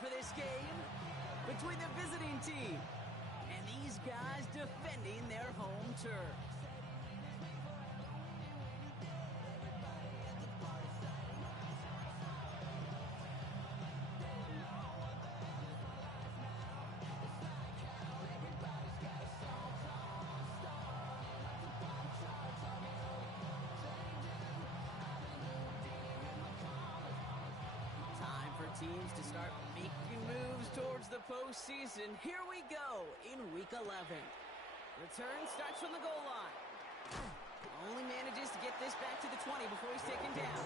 for this game between the visiting team and these guys defending their home turf. Teams to start making moves towards the postseason. Here we go in Week 11. Return starts from the goal line. Only manages to get this back to the 20 before he's taken down.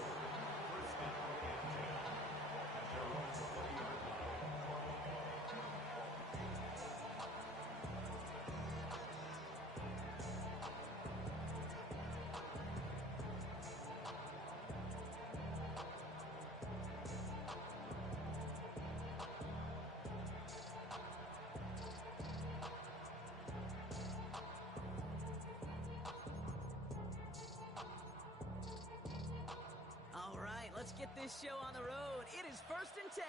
Let's get this show on the road. It is 1st and 10.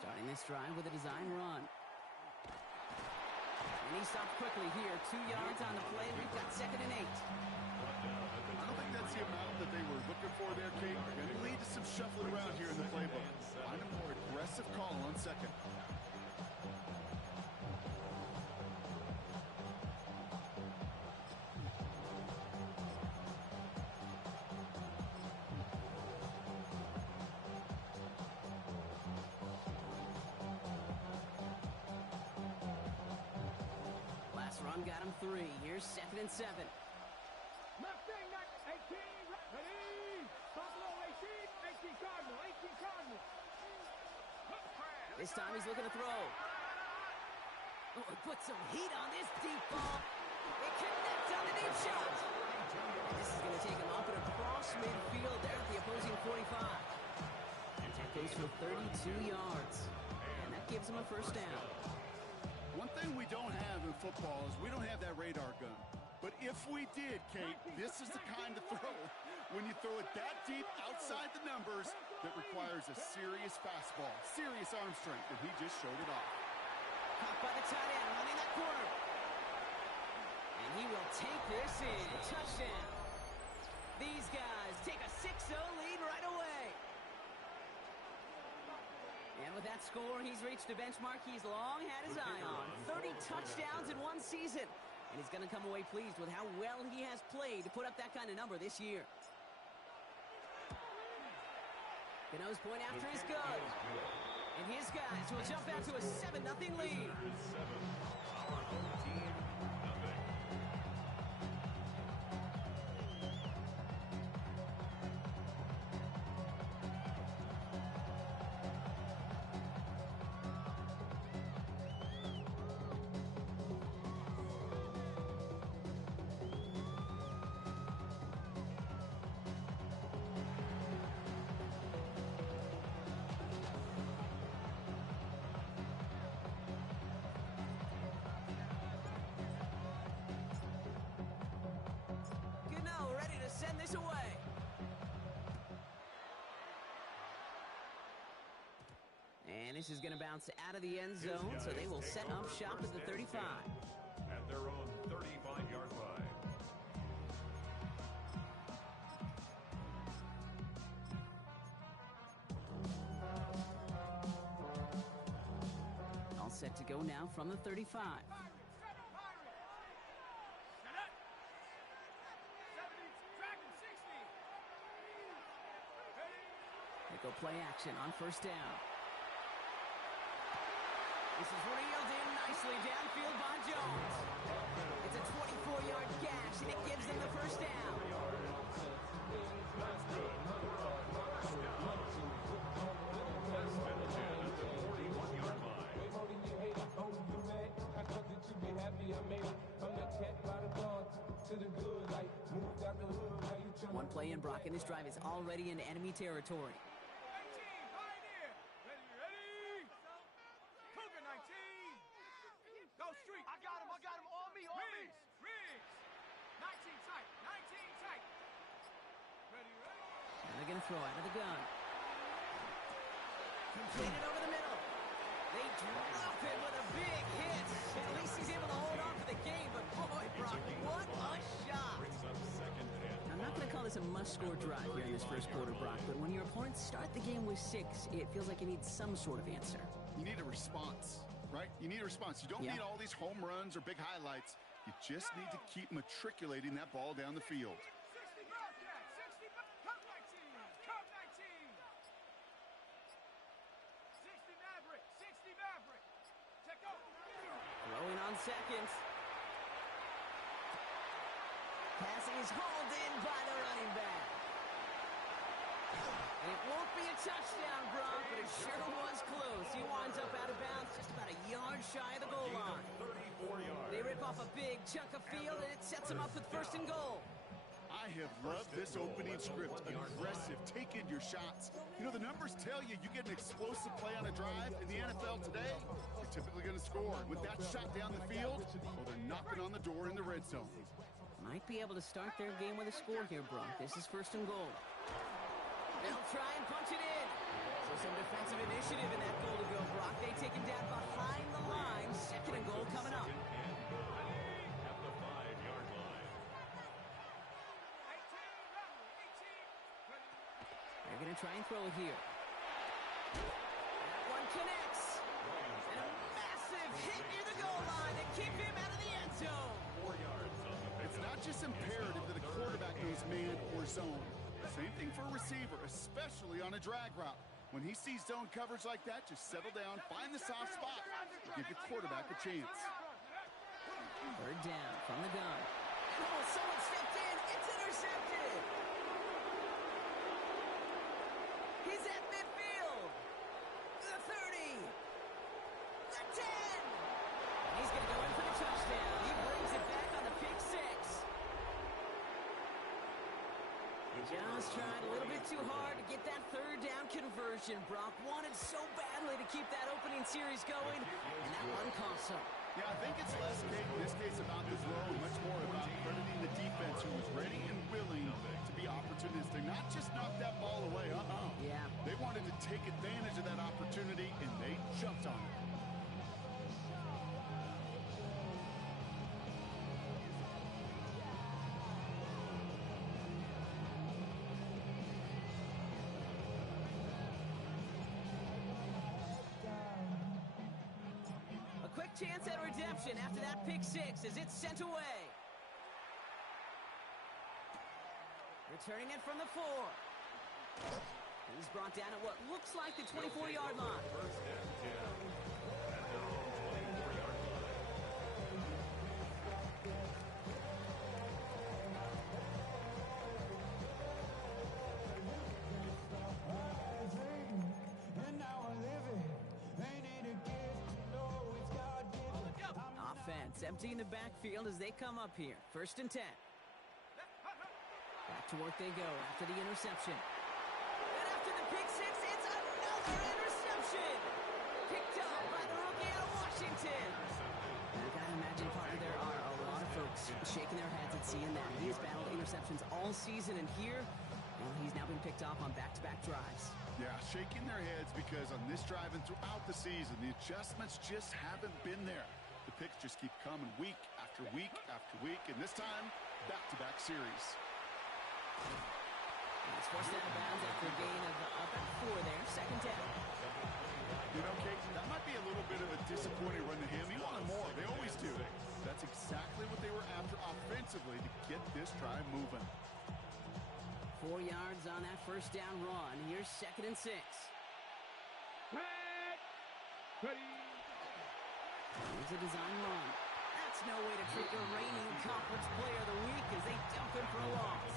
Starting this drive with a design run. And he stopped quickly here. 2 yards on the play. We've got 2nd and 8. I don't think that's the amount that they were looking for there, Kate. Going to lead to some shuffling around here in the playbook. Find a more aggressive call on 2nd. Run got him 3. Here's 2nd and 7. Left wing, 18, ready. Buffalo 18, 18 Cardinal, 18 Cardinal. This time he's looking to throw. Oh, he put some heat on this deep ball. It connects on the deep shot. And this is going to take him up and across midfield there at the opposing 45. And that goes for 32 yards. And that gives him a 1st down. One thing we don't have in football is we don't have that radar gun. But if we did, Kate, this is the kind of throw, when you throw it that deep outside the numbers, that requires a serious fastball, serious arm strength, and he just showed it off. Caught by the tight end, running that corner. And he will take this in. Touchdown. These guys take a 6-0 lead right away. And with that score, he's reached a benchmark he's long had his eye on. 30 touchdowns in one season. And he's going to come away pleased with how well he has played to put up that kind of number this year. Gano's point after is good. And his guys will jump out to a 7-0 lead. Our home team, nothing. Send this away. And this is going to bounce out of the end zone, so they will set up shop at the 35. At their own 35-yard line. All set to go now from the 35. They go play action on 1st down. This is reeled in nicely downfield by Jones. It's a 24-yard gash, and it gives them the 1st down. That's good. That's been at the 41-yard line. One play in, Brock, and this drive is already in enemy territory. Go street. I got him. On me. Riggs. 19 tight. Ready. And they're going to throw out of the gun. played it over the middle. They drop him with a big hit. At least he's able to hold on for the game, but boy, Brock, what a shot. I'm not going to call this a must-score drive here in this first quarter, Brock, but when your opponents start the game with 6, it feels like you need some sort of answer. You need a response, right? You need a response. You don't need all these home runs or big highlights. You just need to keep matriculating that ball down the field. 60 Bobcats, 60 come 19, come 19. 60 Maverick, 60 Maverick. Check out. Throwing on seconds. Pass is hauled in by the running back. It won't be a touchdown, Brock, but it sure was close. He winds up out of bounds just about a yard shy of the goal line. They rip off a big chunk of field, and it sets them up with 1st and goal. I have loved this opening script. Aggressive, taking your shots. You know, the numbers tell you you get an explosive play on a drive in the NFL today, you're typically going to score. With that shot down the field, well, they're knocking on the door in the red zone. Might be able to start their game with a score here, Brock. This is 1st and goal. They'll try and punch it in. So some defensive initiative in that goal to go, Brock. They take him down behind the line. 2nd and goal coming up. At the 5-yard line. 18, They're going to try and throw it here. That one connects. And a massive hit near the goal line to keep him out of the end zone. 4 yards on the pickup. It's not just imperative that a quarterback knows man or zone. Same thing for a receiver, especially on a drag route. When he sees zone coverage like that, just settle down, find the soft spot, give your quarterback a chance. 3rd down from the gun. And oh, someone stepped in. It's intercepted. He's at midfield. The 30. The 10. And he's going to go in for the touchdown. He brings it back on the pick 6. Just tried a little bit too hard to get that 3rd down conversion. Brock wanted so badly to keep that opening series going, and that one cost him. Yeah, I think it's less, Kate, in this case about the throw and much more about crediting the defense who was ready and willing to be opportunistic, not just knock that ball away. Yeah. They wanted to take advantage of that opportunity, and they jumped on it. Chance at redemption after that pick 6 as it's sent away. Returning it from the 4. He's brought down at what looks like the 24-yard line. 1st and 10. At their own 24-yard line. Offense emptying the backfield as they come up here. 1st and 10. Back to work they go after the interception. And after the pick 6, it's another interception. Picked up by the rookie out of Washington. You gotta imagine, partner, there are a lot of folks shaking their heads at seeing that. He has battled interceptions all season, and here, well, he's now been picked off on back-to-back drives. Yeah, shaking their heads because on this drive and throughout the season, the adjustments just haven't been there. The picks just keep coming week after week after week, and this time, back-to-back series. He's forced out of bounds after a gain of up at 4 there. 2nd down. You know, Kate, that might be a little bit of a disappointing run to him. He wanted more. They always do. That's exactly what they were after offensively to get this drive moving. 4 yards on that 1st down run. Here's 2nd and 6. ready. Here's a design run. That's no way to treat your reigning conference player of the week as they dump him for a loss.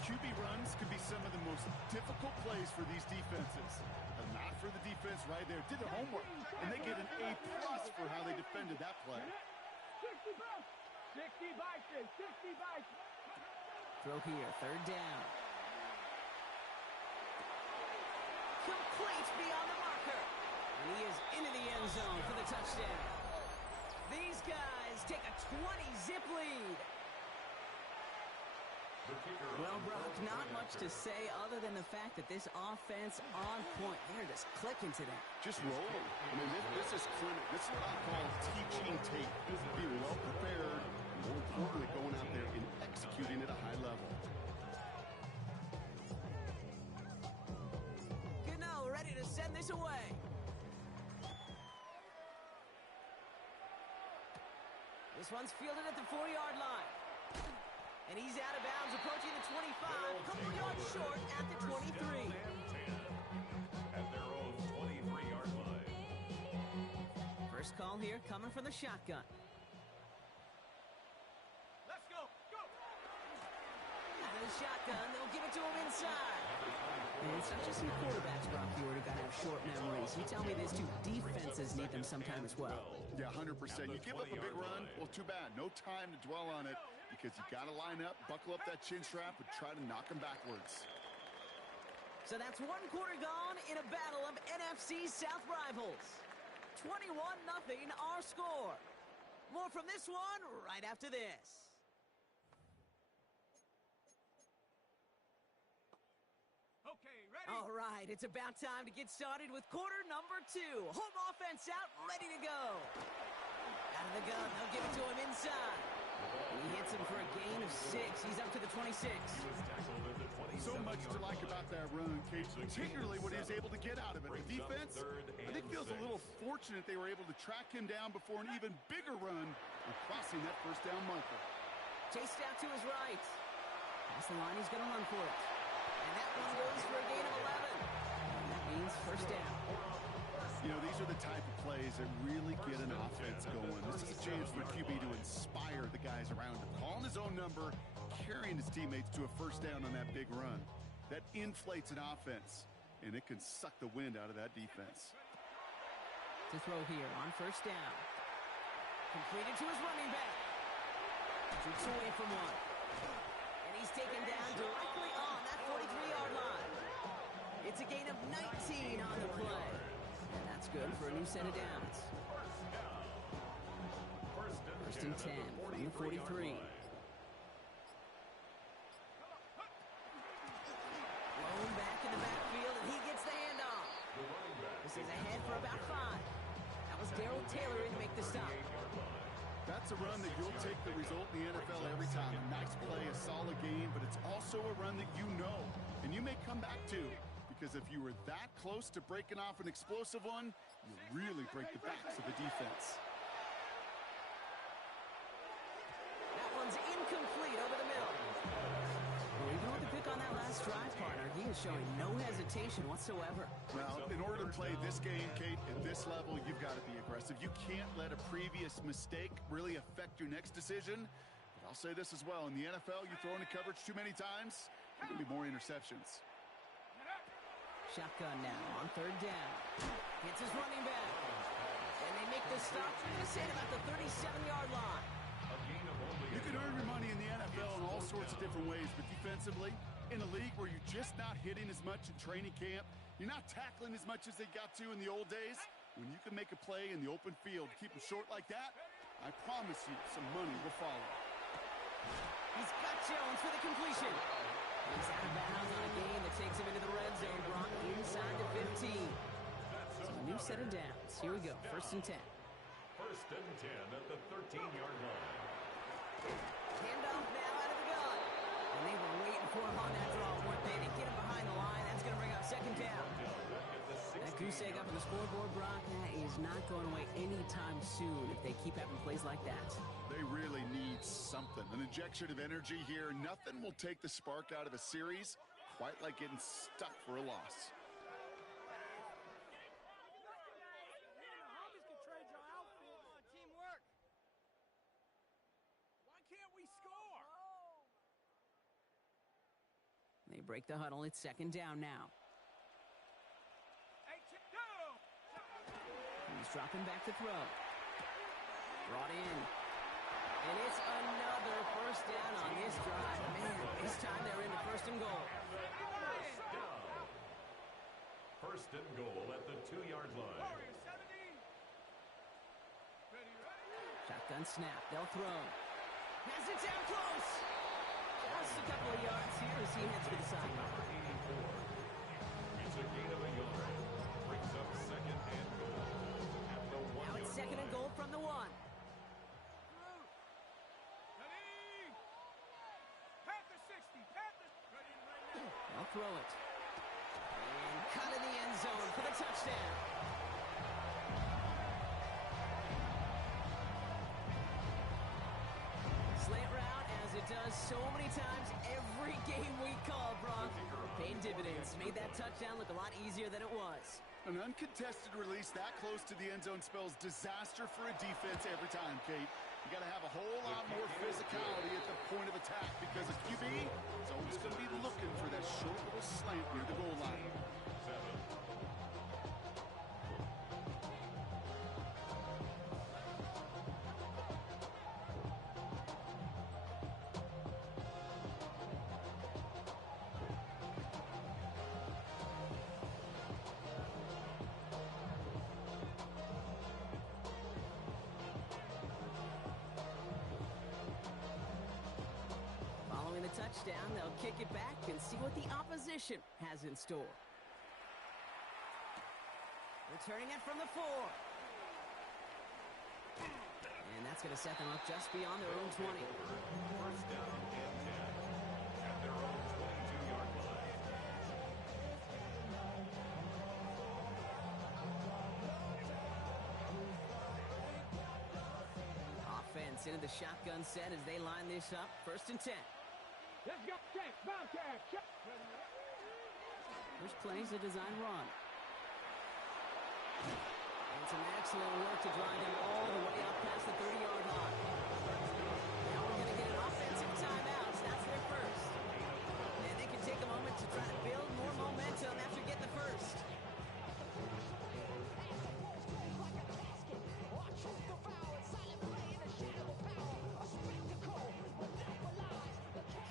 QB runs could be some of the most difficult plays for these defenses. And not for the defense right there. Did their homework, and they get an A+ for how they defended that play. 60 Bison, 60 Bison. Throw here, 3rd down. Complete beyond the marker. And he is into the end zone for the touchdown. These guys take a 20-zip lead. Well, Brock, not much to say other than the fact that this offense on point. They're just clicking today. Just rolling. I mean, this is clinic. This is what I call teaching tape. Being well prepared, and more importantly, going out there and executing at a high level. Gano ready to send this away. This one's fielded at the 4-yard line. And he's out of bounds, approaching the 25, a couple yards short at the 23. At their own 23-yard line. First call here coming from the shotgun. Let's go. Go. Out of the shotgun, they'll give it to him inside. And it's not just some quarterbacks, Brock, you already got to have short memories. You tell me these two defenses need them sometime as well. Yeah, 100%. You give up a big run, well, too bad. No time to dwell on it because you got to line up, buckle up that chin strap, and try to knock them backwards. So that's one quarter gone in a battle of NFC South rivals. 21-0 our score. More from this one right after this. Okay, ready? All right, it's about time to get started with quarter number 2. Home offense out, ready to go. Out of the gun, they'll give it to him inside. He hits him for a gain of 6. He's up to the 26. So much to like about that run, Kate, particularly what he was able to get out of it. The defense, I think, feels a little fortunate they were able to track him down before an even bigger run and crossing that first down marker. Chased out to his right. Past the line, he's going to run for it. And that one goes for a gain of 11. And that means first down. You know, these are the type of plays that really get an offense going. This is a chance for QB to inspire the guys around him. Calling his own number, carrying his teammates to a first down on that big run. That inflates an offense, and it can suck the wind out of that defense. To throw here on first down. Completed to his running back. Shoots away from one. And he's taken down directly on that 43-yard line. It's a gain of 19 on the play. And that's good for a new set of downs. First and 10 from the 43. Blown back in the backfield, and he gets the handoff. This is ahead for about 5. That was Darrell Taylor in to make the stop. That's a run that you'll take the result in the NFL every time. A nice play, a solid game, but it's also a run that you know, and you may come back to. Because if you were that close to breaking off an explosive one, you really break the backs of the defense. That one's incomplete over the middle. Well, even with the pick on that last drive, partner, he is showing no hesitation whatsoever. Well, in order to play this game, Kate, at this level, you've got to be aggressive. You can't let a previous mistake really affect your next decision. But I'll say this as well. In the NFL, you throw into coverage too many times, there's going to be more interceptions. Shotgun now on third down. Hits his running back. And they make the stop. We're going to say at about the 37-yard line. You can earn your money in the NFL in all sorts of different ways, but defensively, in a league where you're just not hitting as much in training camp, you're not tackling as much as they got to in the old days, when you can make a play in the open field, keep them short like that, I promise you some money will follow. He's got Jones for the completion. He's out of bounds on a gain that takes him into the red zone, Brock, inside the 15. So a new set of downs. Here we go, first and 10. First and 10 at the 13-yard line. Handoff now out of the gun. And they were waiting for him on that draw, weren't they? They get him behind the line. That's going to bring up second down. That goose egg up on the scoreboard, Brock, that is not going away anytime soon if they keep having plays like that. They really need something. An injection of energy here. Nothing will take the spark out of a series quite like getting stuck for a loss. Teamwork. Why can't we score? They break the huddle. It's second down now. He's dropping back to throw. Brought in. And it's another first down on this drive. Man, this time they're into first and goal. First and goal at the 2-yard line. Shotgun snap. They'll throw. Has it down close. loss a couple of yards here as he heads for the sideline. Number 84. It's a gain of a yard. Brings up second and goal. At the 1 Now it's second and goal from the 1. Ready? Panther 60. Panther. Ready, ready. They'll throw it. And cut in the end zone for the touchdown. Slant route, as it does so many times every game we call, Brock. Paid dividends. Made that touchdown look a lot easier than it was. An uncontested release that close to the end zone spells disaster for a defense every time, Kate. You got to have a whole lot more physicality at the point of attack because a QB is always going to be looking for that short little slant near the goal line. 7. Following the touchdown, they'll kick it back and see what the opposition has in store. Returning it from the 4. And that's going to set them up just beyond their own 20. First down and 10. At their own 22-yard line. Offense into the shotgun set as they line this up. First and 10. Let's go. Check. Bobcat. Check. First play's a design run. And some excellent work to drive them all the way up past the 30-yard line. Now we're going to get an offensive timeout. That's their first. And they can take a moment to try to build more momentum after getting the first.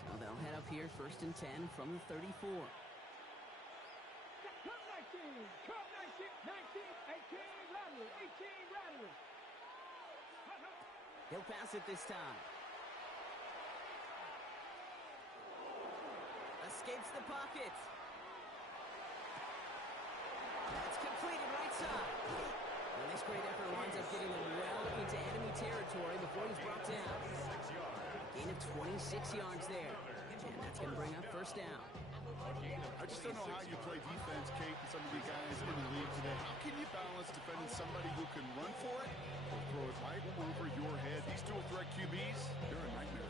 So they'll head up here first and 10 from the 34. Come 19. Come 19. 19. 18. Rattler. 18. Rattler. He'll pass it this time. Escapes the pocket. That's completed right side. And this great effort winds up getting them well into enemy territory before he's brought down. Gain of 26 yards there. And that's going to bring up first down. I just don't know how you play defense, Kate, and some of the guys in the league today. How can you balance defending somebody who can run for it or throw it right over your head? These dual threat QBs, they're a nightmare.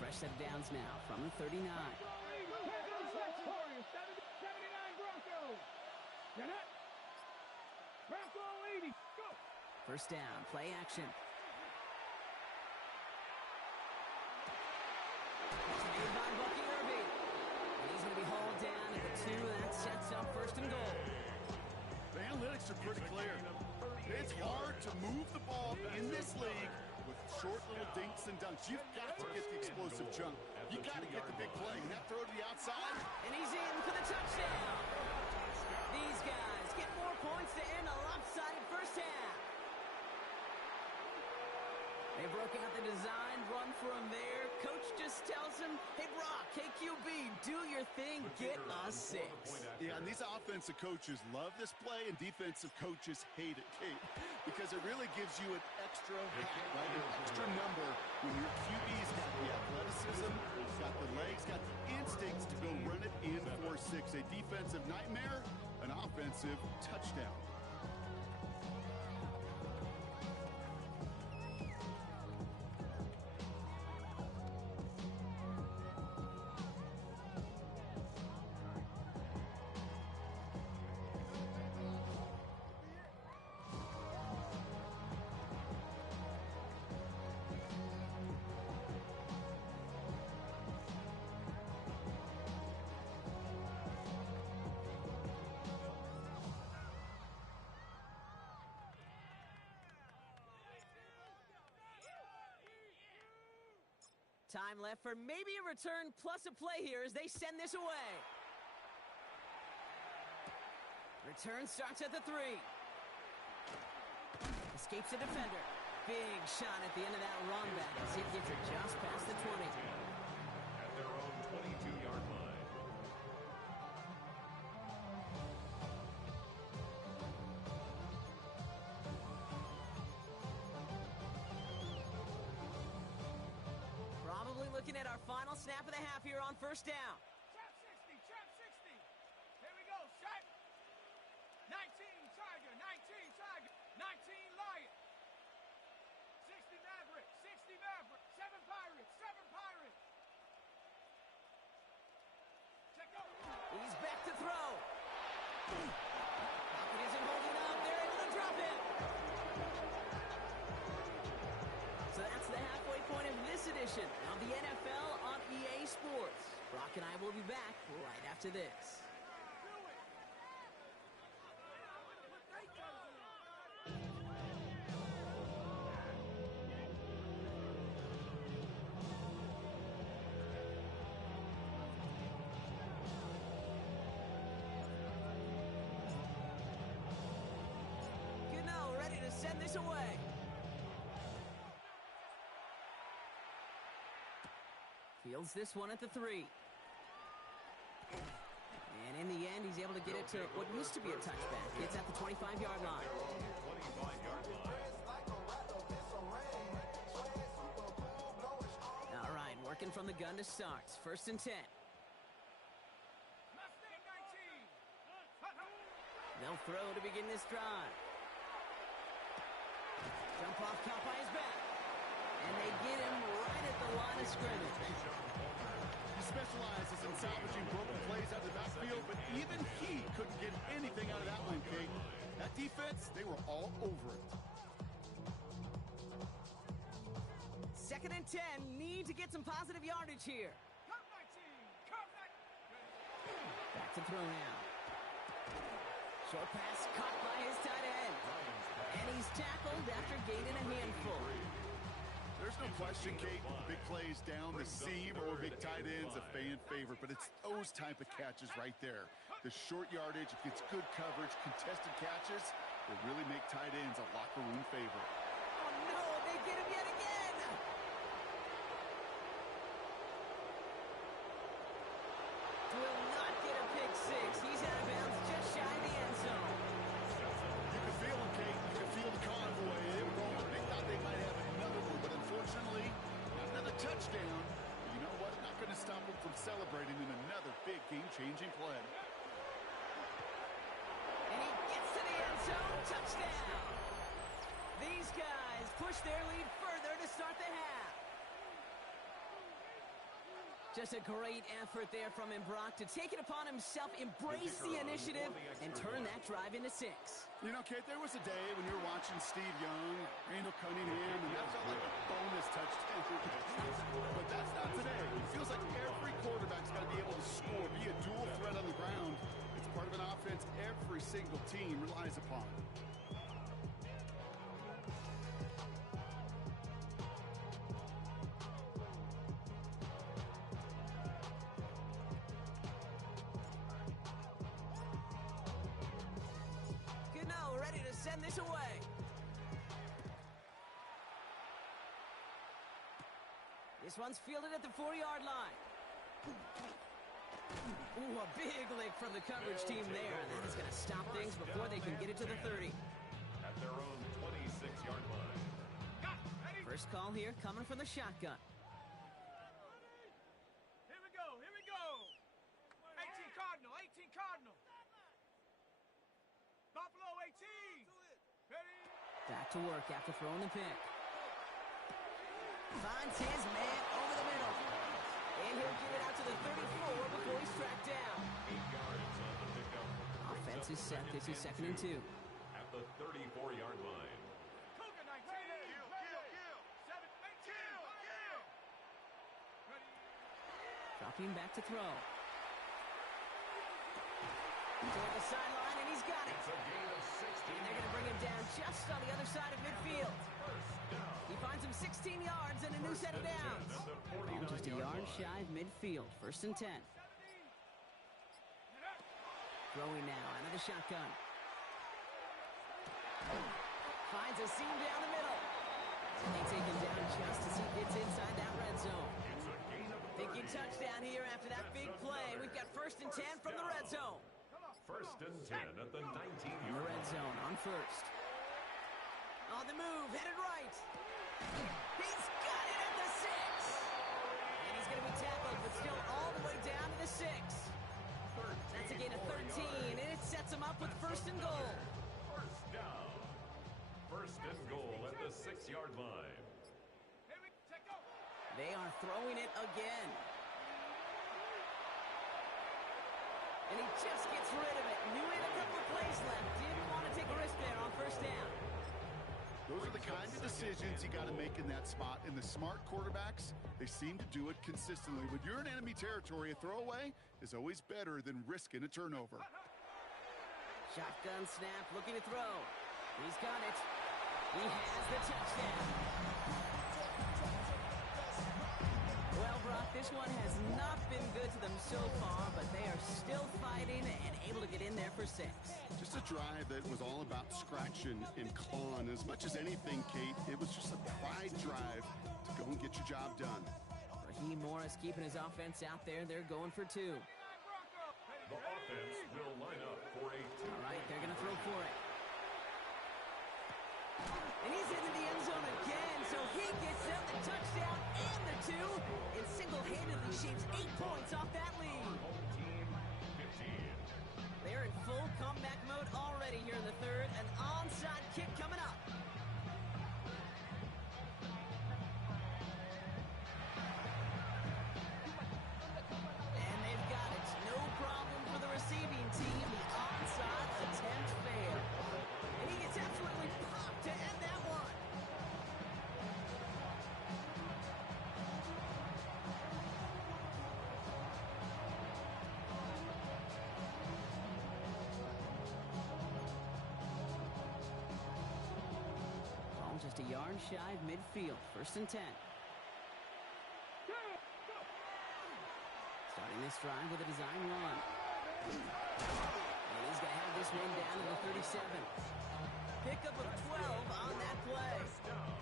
Fresh set of downs now from the 39. 79 Broncos. You're not. Bronco 80. Go. First down, play action. It's made by Bucky Irving. And he's going to be hauled down at the 2. That sets up first and goal. The analytics are pretty clear. It's hard to move the ball in this league with short little dinks and dunks. You've got to get the explosive jump. You got to get the big play. And that throw to the outside. And he's in for the touchdown. These guys get more points to end a lopsided first half. They broke out the design run for him there. Coach just tells him, hey, Brock, hey, QB, do your thing, get us 6. Yeah, and these offensive coaches love this play, and defensive coaches hate it, Kate, because it really gives you an extra hack, right? An extra number when your QB's got the athleticism, got the legs, got the instincts to go run it in for 6. A defensive nightmare, an offensive touchdown. Time left for maybe a return plus a play here as they send this away. Return starts at the 3. Escapes the defender. Big shot at the end of that run back as it gets it just past the 20. At their own 22-yard line. Probably looking at our final snap of the half here on first down. Trap 60, trap 60. Here we go, shot. 19 Tiger, 19 Tiger, 19 Lion. 60 Maverick, 60 Maverick, 7 Pirates, 7 Pirates. Check out. He's back to throw. Falcon isn't holding up. They're able to drop it. So that's the halfway point of this edition of the NFL on EA Sports. Brock and I will be back right after this. Ready to send this away. Fields this one at the 3. And in the end, he's able to get it to what used to be a touchback. It's at the 25-yard line. 25-yard line. All right, working from the gun to start. First and 10. Mustang 19. They'll throw to begin this drive. Jump off, caught by his back. And they get him right at the line of scrimmage. He specializes in salvaging broken plays out of the backfield, but even he couldn't get anything out of that one, Kate. That defense, they were all over it. Second and 10, need to get some positive yardage here. Come 19, come 19. Back to throw now. Short pass caught by his tight end. And he's tackled after gaining a handful. There's no question, Kate, big plays down the seam or big tight ends a fan favorite, but it's those type of catches right there. The short yardage, it gets good coverage, contested catches will really make tight ends a locker room favorite. Oh no, they get him yet again! Will not get a pick six. He's out of bounds just shy of the end zone. You can feel them, Kate. You can feel the convoy. They were going. They thought they might have another one, but unfortunately, not another touchdown. But you know what? Not going to stop them from celebrating in another big game-changing play. And he gets to the end zone. Touchdown! These guys push their lead further to start the half. Just a great effort there from him, Brock, to take it upon himself, embrace the initiative, and turn that drive into 6. You know, Kate, there was a day when you were watching Steve Young, Randall Cunningham, and that felt like a bonus touchdown. But that's not today. It feels like every quarterback's got to be able to score, be a dual threat on the ground. It's part of an offense every single team relies upon. Ready to send this away. This one's fielded at the 4-yard line. Ooh, a big lick from the coverage team there. And that is going to stop things before they can get it to the 30. At their own 26-yard line. First call here coming from the shotgun. Here we go, here we go. 18 Cardinal, 18 Cardinal. Buffalo 18. Ready? Back to work after throwing the pick. Finds his man over the middle. And he'll get it out to the 34 before he's tracked down. 8 yards on the pickup. Offense is set. This is 2nd and 2. At the 34-yard line. Cougar 19. Kill. 7, 18. Kill. Ready? Dropping back to throw. Toward the sideline, and he's got it. It's a gain of 60. And they're going to bring him down just on the other side of midfield. First down. He finds himself 16 yards and a new set of downs. Ball just a yard shy of midfield. 1st and 10. Throwing now out of the shotgun. Finds a seam down the middle. And they take him down just as he gets inside that red zone. Thinking touchdown here after that big play. We've got 1st and 10 from the red zone. 1st and 10 at the 19-yard In the red zone on 1st. On the move, headed right. He's got it at the 6. And he's going to be tackled, but still all the way down to the 6. That's a gain of 13, and it sets him up with 1st and goal. 1st down. 1st and goal at the 6-yard line. They are throwing it again. And he just gets rid of it. Knew he had a couple of plays left. Didn't want to take a risk there on 1st down. Those are the kind of decisions you got to make in that spot. And the smart quarterbacks, they seem to do it consistently. When you're in enemy territory, a throwaway is always better than risking a turnover. Shotgun snap, looking to throw. He's got it. He has the touchdown. Well, Brock, this one has not been good to them so far, but they are still fighting and able to get in there for 6. Just a drive that was all about scratching and clawing. As much as anything, Kate, it was just a pride drive to go and get your job done. Raheem Morris keeping his offense out there. They're going for 2. The offense will line up for a 2. All right, they're going to throw for it. And he's into the end zone again, so he gets them the touchdown and the 2, and single-handedly shaves 8 points off that lead. Home team 15. They're in full comeback mode already here in the 3rd. An onside kick coming up. And they've got it. No problem for the receiving team. The onside attempt failed. And he gets absolutely popped to end that one. Ball just a yard shy of midfield. 1st and 10. Starting this drive with a design run. And he's going to have this one down to the 37. Pickup of 12 on that play.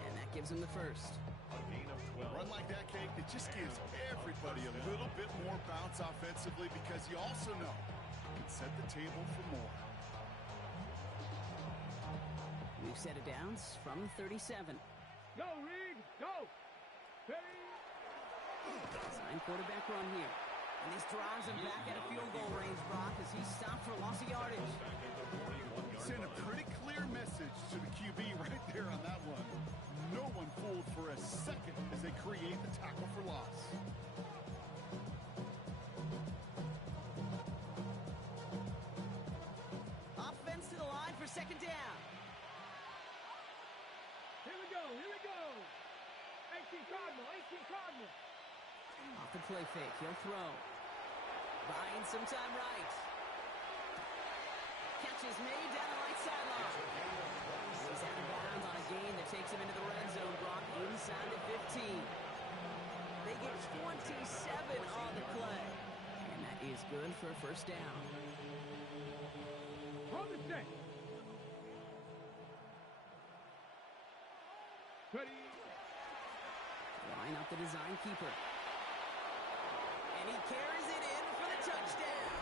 And that gives him the 1st. A gain of A 12. run like that, Kate, it just gives everybody a little bit more bounce offensively because you also know you can set the table for more. We've set it downs from the 37. Go, Reed, go. Ready? Design quarterback run here. And this drives him back at a field goal range, Brock, as he stopped for loss of yardage. Back at the 41-yard Send a pretty clear message to the QB right there on that one. No one fooled for a second as they create the tackle for loss. Offense to the line for 2nd down. Here we go, here we go. 18 Cardinal, 18 Cardinal. Off the play fake, he'll throw. Buying some time right. Catch is made down the right sideline. He's out of bounds on a gain that takes him into the red zone, Brock, inside the 15. They get 27 on the play. And that is good for a 1st down. Hold the set. Ready? Line up the design keeper. And he carries it in for the touchdown.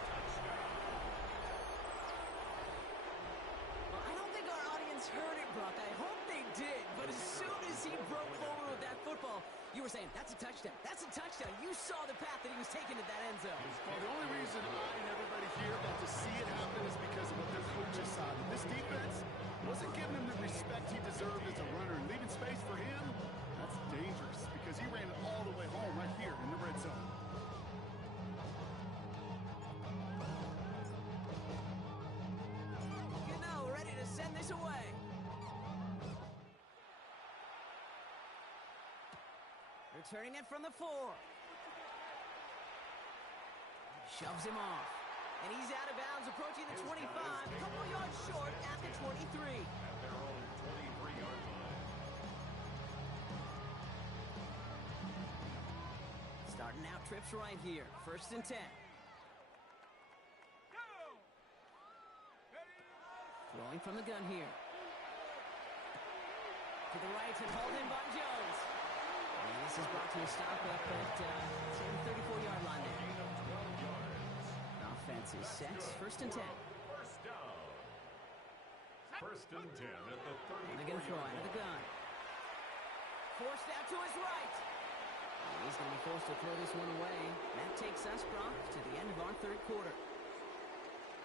Well, I don't think our audience heard it, Brock. I hope they did. But as soon as he broke forward with that football, you were saying, that's a touchdown. That's a touchdown. You saw the path that he was taking to that end zone. Well, the only reason I and everybody here got to see it happen is because of what their coaches saw. This defense wasn't giving him the respect he deserved as a runner. And leaving space for him, that's dangerous because he ran it all the way home right here in the red zone. You know, ready to send this away. Returning it from the 4. Shoves him off. And he's out of bounds, approaching the 25. A couple yards short at the 23. at their own 23-yard line. Trips right here. 1st and 10. Go! Ready? Throwing from the gun here. To the right and hauled in by Jones. And this is brought to a stop up at the 34-yard line there. Gain of 12 yards. Offense is set. 1st and 10. First down. 1st and 10 at the 34-yard line. And they're going to throw out of the gun. Forced out to his right. And he's going to be forced to throw this one away. That takes us, Brock, to the end of our 3rd quarter.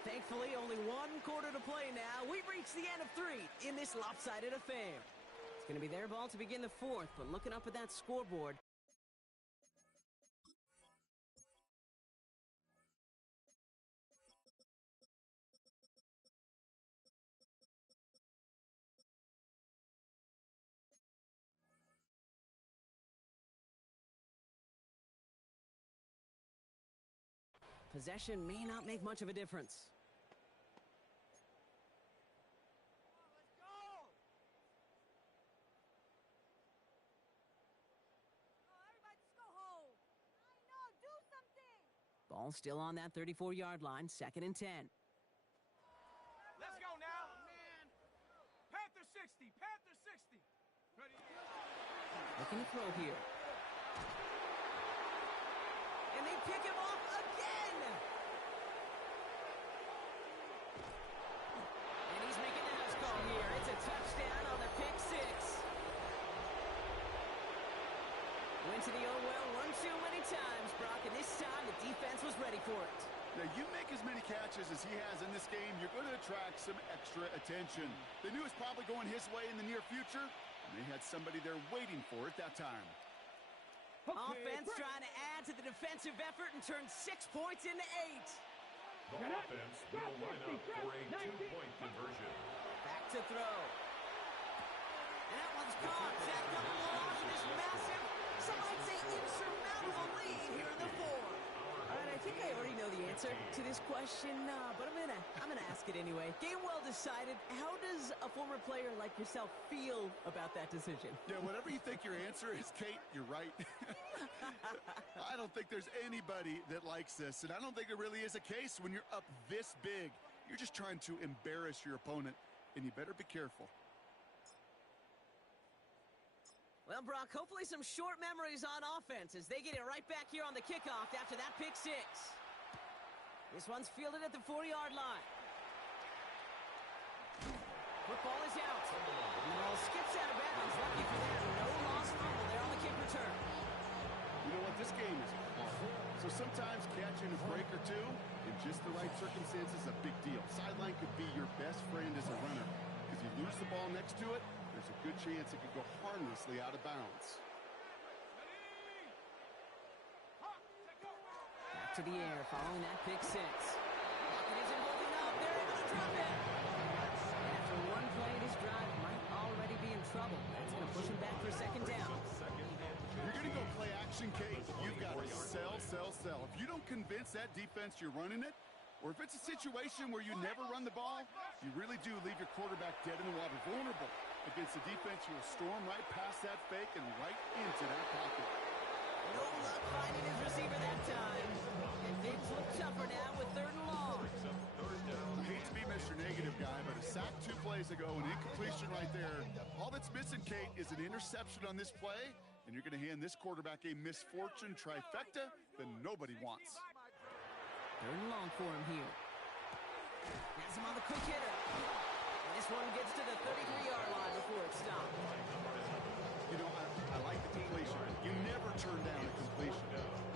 Thankfully, only 1 quarter to play now. We've reached the end of 3 in this lopsided affair. It's going to be their ball to begin the 4th, but looking up at that scoreboard, possession may not make much of a difference. Let's go! Everybody just go home. I know, do something! Ball still on that 34-yard line. 2nd and 10. Let's go now! Man! Panther 60! Panther 60! Ready? Looking to throw here. And they pick him off again! And he's making the house call here. It's a touchdown on the pick 6. Went to the oh well one too many times, Brock, and this time the defense was ready for it. Now, you make as many catches as he has in this game, you're going to attract some extra attention. They knew it was probably going his way in the near future, and they had somebody there waiting for it that time. Offense trying to add to the defensive effort and turn 6 points into 8. The offense will line up for a 2-point conversion. Back to throw. And that one's caught. Zach double off this massive, some might say insurmountable lead here in the 4th. All right, I think I already know the answer to this question, but I'm gonna ask it anyway. Game well decided. How does a former player like yourself feel about that decision? Yeah, whatever you think your answer is, Kate, you're right. I don't think there's anybody that likes this, and I don't think there really is a case when you're up this big. You're just trying to embarrass your opponent, and you better be careful. Well, Brock, hopefully some short memories on offense as they get it right back here on the kickoff after that pick 6. This one's fielded at the 4-yard line. Football is out. And the ball skips out of bounds. Lucky for them, no lost fumble there on the kick return. You know what? This game is hard. So sometimes catching a break or two in just the right circumstances is a big deal. Sideline could be your best friend as a runner. Because you lose the ball next to it, there's a good chance it could go harmlessly out of bounds. Back to the air following that pick 6. Lockett isn't holding up. They're able to drop it. And after one play, this drive might already be in trouble. That's going to push him back for 2nd down. You're going to go play action, Kate. You've got to sell. If you don't convince that defense you're running it, or if it's a situation where you never run the ball, you really do leave your quarterback dead in the water, vulnerable. Against the defense, you'll storm right past that fake and right into that pocket. No luck finding his receiver that time. And things look tougher now with 3rd and long. I hate to be Mr. Negative guy, but a sack 2 plays ago, an incompletion right there. All that's missing, Kate, is an interception on this play, and you're going to hand this quarterback a misfortune trifecta that nobody wants. 3rd and long for him here. Has him on the quick hitter. And this one gets to the 33-yard line before it's stopped. You know, I like the completion. You never turn down a completion.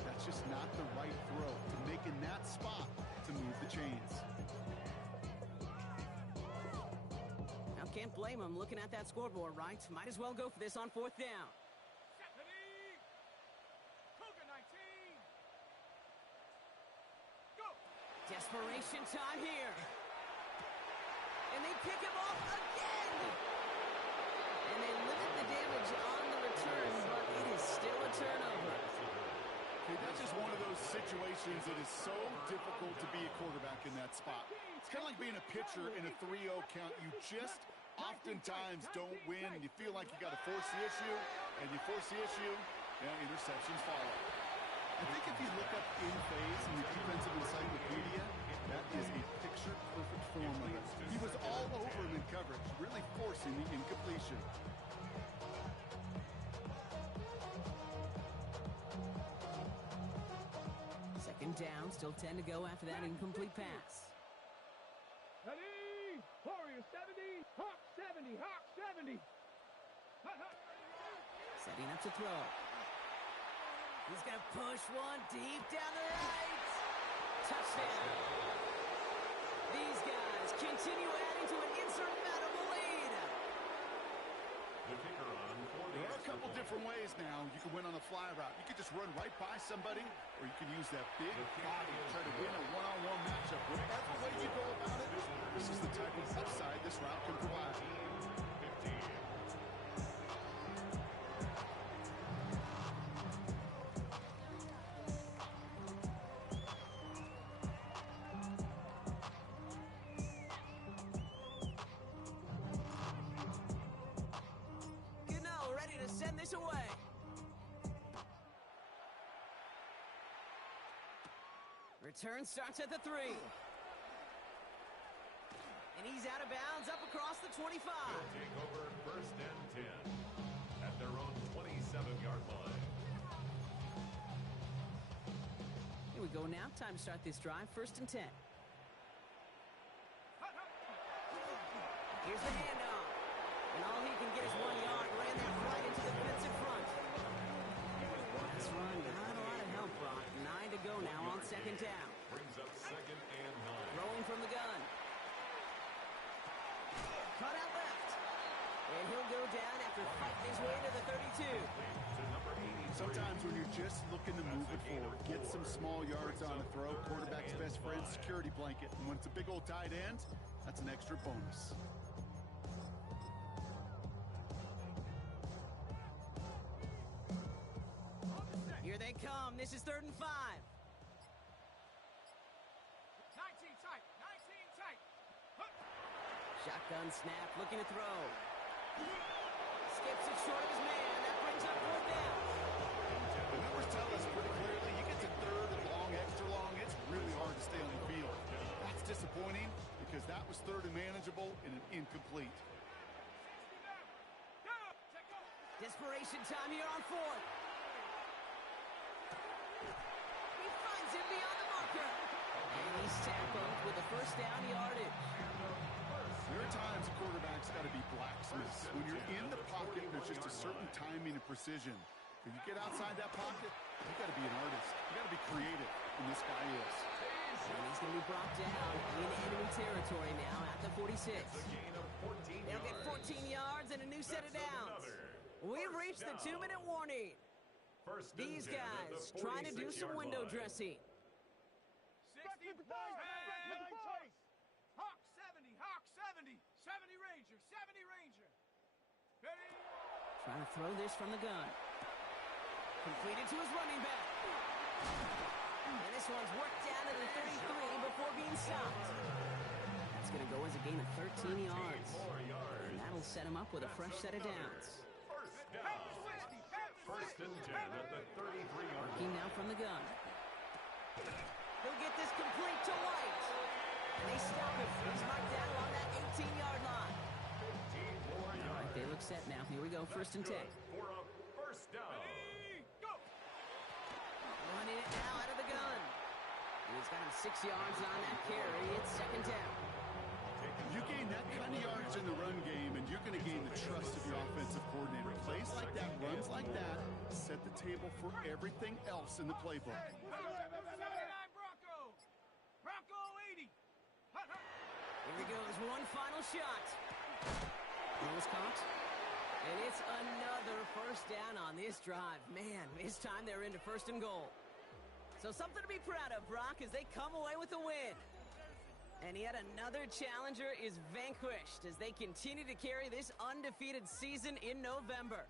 That's just not the right throw to make in that spot to move the chains. Now, can't blame him looking at that scoreboard, right? Might as well go for this on 4th down. Desperation time here. And they pick him off again. And they limit the damage on the return, but it is still a turnover. Okay, that's just one of those situations that is so difficult to be a quarterback in that spot. It's kind of like being a pitcher in a 3-0 count. You just oftentimes don't win, and you feel like you got to force the issue, and you force the issue, and interceptions follow. I think if you look up in phase in the defensive encyclopedia, that is a picture-perfect form of it. He was all over him in coverage, really forcing the incompletion. Second down, still 10 to go after that incomplete pass. Ready? Warrior 70, Hawk 70, Hawk 70. Setting up to throw. He's going to push one deep down the right. Touchdown. These guys continue adding to an insurmountable lead. The kicker on for the There are a extra couple point. different ways now. You can win on a fly route. You could just run right by somebody, or you can use that big body to try to win a one-on-one matchup. Whatever way you go about it, this is the type of upside this route can provide. 15. Gano ready to send this away. Return starts at the 3. And he's out of bounds up across the 25. They'll take over first and 10 at their own 27-yard line. Here we go now. Time to start this drive. First and 10. Here's the handoff. And all he can get is 1 yard. Ran that right into the defensive front. That's run. Not a lot of help, Brock. 9 to go now on second down. Brings up second and 9. Throwing from the gun. Cut out left. And he'll go down after fighting his way into the 32. To number 80. Sometimes when you're just looking to move it forward, get some small yards on a throw, quarterback's best friend, security blanket. And when it's a big old tight end, that's an extra bonus. Here they come. This is 3rd and 5. 19 tight, 19 tight. Shotgun snap, looking to throw. Skips it short of his man. That brings up 4th down. The numbers tell us pretty clearly, you get to 3rd and long, extra long, it's really hard to stay on the field. That's disappointing because that was 3rd and manageable and an incomplete. 60 down. Go. Check go. Desperation time here on 4th. He finds him beyond the marker. And he's tackled with a first down yardage. There are times a quarterback's got to be blacksmiths. When you're in the pocket, there's just a certain timing and precision. When you get outside that pocket, you got to be an artist. You got to be creative, and this guy is. And he's going to be brought down in enemy territory now at the 46. Gain of 14 They'll get yards. 14 yards and a new set of downs. We've reached the 2-minute warning. First and These 10 at the guys trying to do some 46-yard window line. dressing. 64. Hawk 70, Hawk 70. 70 Ranger, 70 Ranger. Ready? Trying to throw this from the gun. Completed to his running back. And this one's worked down to the 33 before being stopped. That's going to go as a gain of 13 yards. 4 yards. And that'll set him up with a fresh set of downs. First down. First and 10 at the 33-yard Working line. now from the gun. He'll get this complete to White. And they stop him. He's marked down along that 18-yard line. 4 All right, yards. they look set now. Here we go, first and 10. For a first down. Ready? Go. Running it now out of the gun. And he's got him 6 yards on that carry. It's second down. You gain that kind of yards in the run game, and you're going to gain the trust of your offensive coordinator. Plays like that, runs like that, set the table for everything else in the playbook. 79 Bronco. Bronco 80. Here he goes, one final shot. Almost caught. And it's another first down on this drive. Man, this time they're into 1st and goal. So something to be proud of, Brock, as they come away with a win. And yet another challenger is vanquished as they continue to carry this undefeated season in November.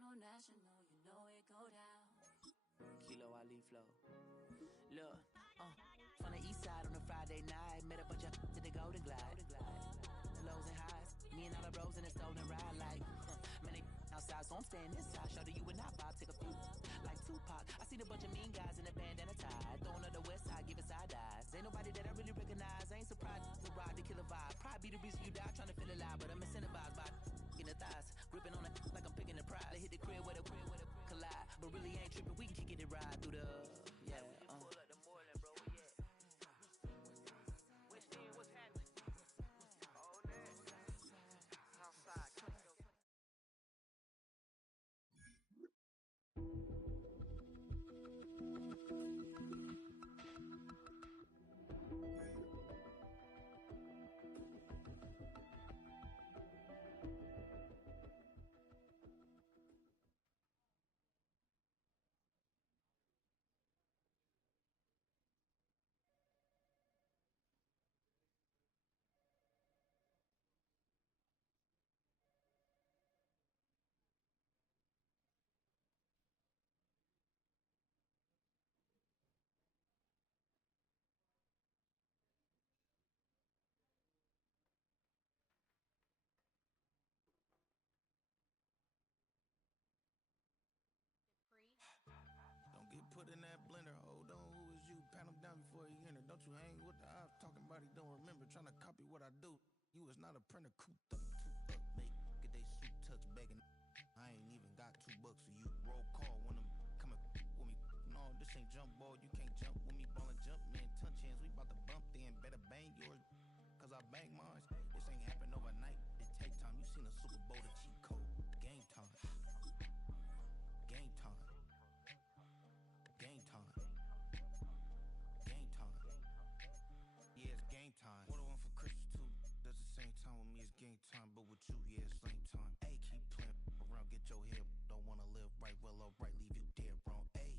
no national, you know it go down. Kilo Ali flow. Look, from the east side on a Friday night, met a bunch of to the Golden Glide. The lows and highs, me and all the bros in a stolen ride like, man, they outside, so I'm staying inside. Show that you and I vibe, take a few like Tupac. I see the bunch of mean guys in the bandana tie, throwing up the west side, giving side eyes. Ain't nobody that I really recognize. I ain't surprised to ride the killer vibe. Probably be the reason you die, trying to feel alive, but I'm incentivized by in the thighs, gripping on it like I'm picking the prize. They hit the crib with a collide, but really ain't tripping. We can kick it and ride through the yeah. Pull up the Moreland, bro. We at West End, what's happening? All that outside. Don't get put in that blender. Hold on, who is you? Pat him down before he enter. Don't you hang with the ops talking about he don't remember. Trying to copy what I do. You is not a printer. Cooped up, too up, mate. Get they suit touch begging. I ain't even got $2 for you. Roll call when I'm coming with me. No, this ain't jump ball. You can't jump with me. Ballin' jump, man. Touch hands. We bout to bump then. Better bang yours. Cause I bang mine. This ain't happen overnight. It take time. You seen a Super Bowl, the cheat code. Game time. Game time. Game time. Game time. Yeah, it's game time. What I want for Christmas too. Does the same time with me, it's game time. But with you, yeah, it's same time. Hey, keep playing around, get your hair. Don't wanna live right, well, alright, leave you dead wrong. Hey,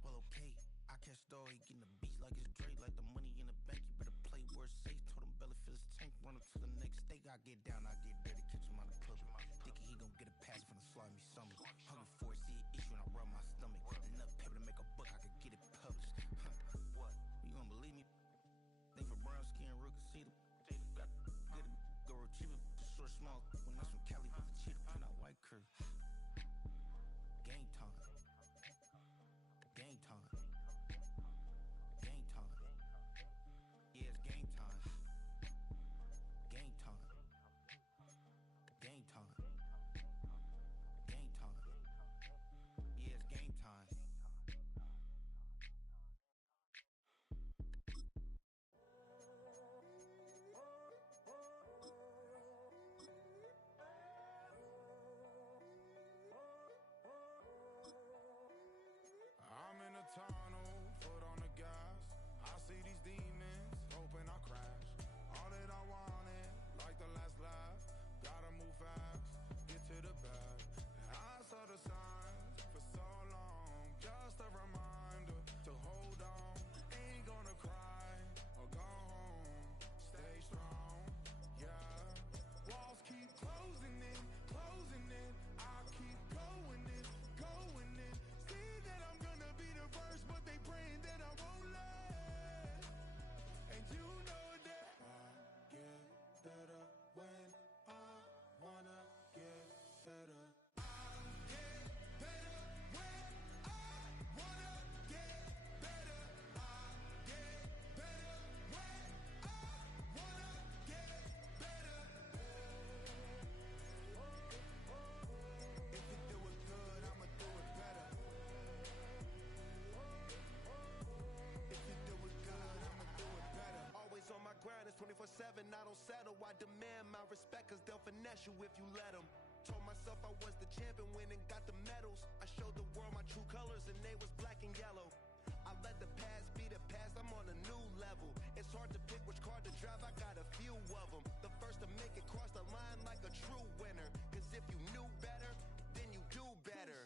well, okay. I catch the dog, he getting the beat like it's Dre, like the money in the bank. You better play where it's safe. Told him belly fill his tank, run him to the next state. I get down, I get dirty, catch him out of club. Thinking he gon' get a pass from the slimy summer. Hungry for it, see an issue and I rub my stomach. Enough paper to make a book, I could get it published. What? You gonna believe me? Think for brown skin, real can see them. Got get it, go retrieve it, short small. When that's from Cali with the cheetah, print out white curve. Game time. Game time. Game time. Yeah, it's game time. Game time. Game time. Game time. Yeah, it's game time. I'm in a tunnel, foot on the gas. I see these demons, hoping I crash. All that I wanted, like the last laugh. Gotta move fast, get to the bag. I saw the signs for so long, just a reminder to hold on. Ain't gonna cry or go home, stay strong, yeah. Walls keep closing in, I keep going in, going in. See that I'm gonna be the first, but they praying that I won't let. And you know that I get better when I wanna get better. I get better when I wanna get better. I get better when I wanna get better. If you do it good, I'ma do it better. If you do it good, I'ma do it better. Always on my grind, it's 24/7, I don't settle. I demand my respect, cause they'll finesse you if you let them. Told myself I was the champion, went and got the medals. I showed the world my true colors and they was black and yellow. I let the past be the past, I'm on a new level. It's hard to pick which car to drive, I got a few of them. The first to make it cross the line like a true winner. Cause if you knew better, then you do better.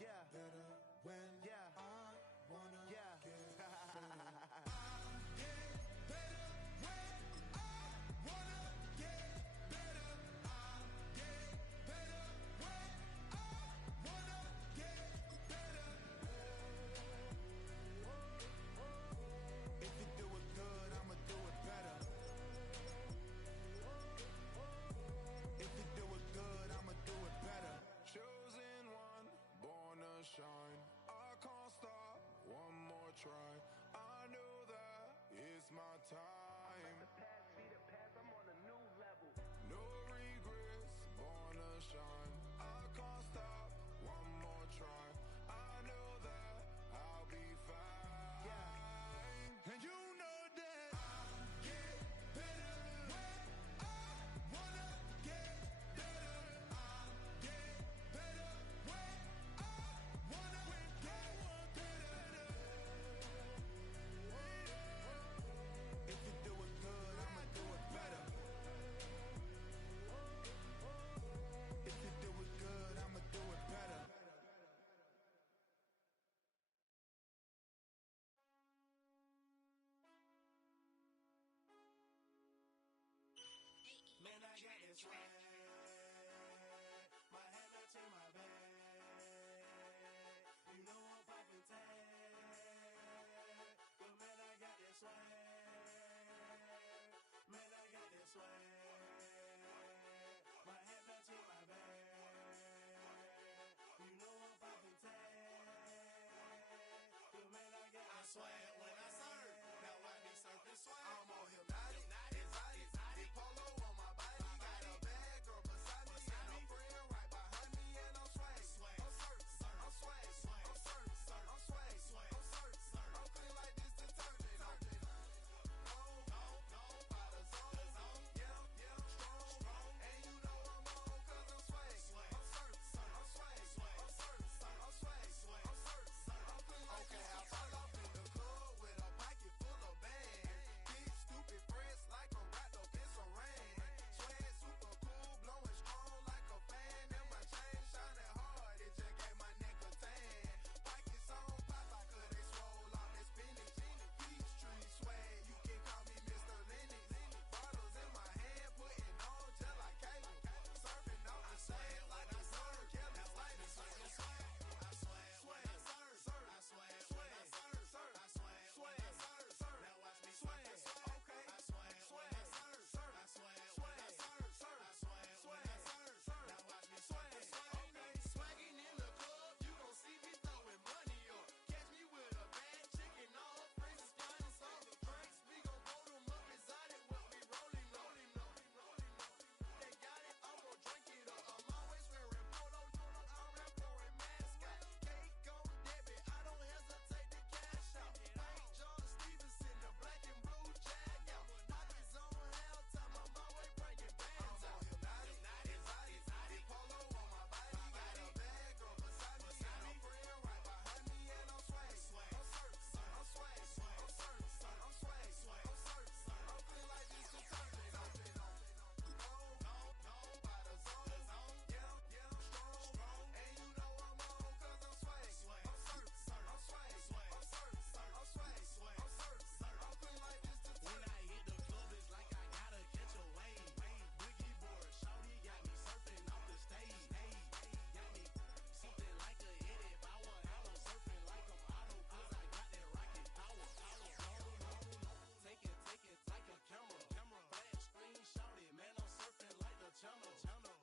Yeah. Better when Yeah. I wanna Yeah. get better. I get better when I wanna get better. I get better when that swag. My head matching my bag. You know I'm poppin' tag. But man, I got that swag. Man, I got that swag. My head matching my bag. You know I'm poppin' tag. But man, I got that swag when I serve. Now why me surfing swag? I'm on hypnotic, exotic, big polo on my body. Got a bad girl beside me, and a friend right behind me, and I'm swag. I'm surf, I'm swag, I'm surf, I'm swag, I'm surf, I'm clean like this detergent. No, by the zone, yeah, strong, and you know I'm on 'cause I'm swag. I'm surf, I'm swag, I'm surf, I'm swag, I'm surf, I'm clean like this. Okay, I fall off in the club with a pocket full of bags. Big stupid friends like I'm wrapped up in saran. Swag super cool, blowing strong like a fan. And my chain shining hard, it just gave my neck a tan. Pockets on Popeye 'cause they swole off that spinach. Peachtree swag, you can call me Mr. Lennox. Bottles in my hand, putting on just like cable. Surfing on the sand like I serve. Kelly Slater, swag. I swag when I serve. I swag when I serve. I swag when I serve. Now watch me swag. Okay. I swag when I serve. I swag when I serve. I swag when I serve. Now watch me swag. Okay. Swagging in the club, you gon' see me throwing money up. Catch me with a bad chicken, all her friends is flying some of the drinks. We gon' roll them up exotic, what we rolling. They got it, I'm gon' drink it up. I'm always wearing polo, I'm rapper and mascot. Cake on debit, I don't hesitate to cash out. Thank John Stevenson, the black and blue jag out. Pockets on hell time, I'm always bringing bands out. Hypnotic, exotic, big polo on my body. Got a bad girl beside me, and a friend right behind me, and I'm swag. I'm surf, I'm swag, I'm surf, I'm swag, I'm surf, I'm clean like this detergent. No, by the zone, yeah, strong, and you know I'm on 'cause I'm swag. I'm surf, I'm swag, I'm surf, I'm swag, I'm surf, I'm clean like this detergent. When I hit the club, it's like I gotta catch a wave. Boogie board, shawty got me surfing off the stage. Got me something like a Eddie Bauer. How I'm surfing like I'm Otto 'cause I got that rocket power. Take it like a camera. Flash screen, shawty, man, I'm surfing like the channel.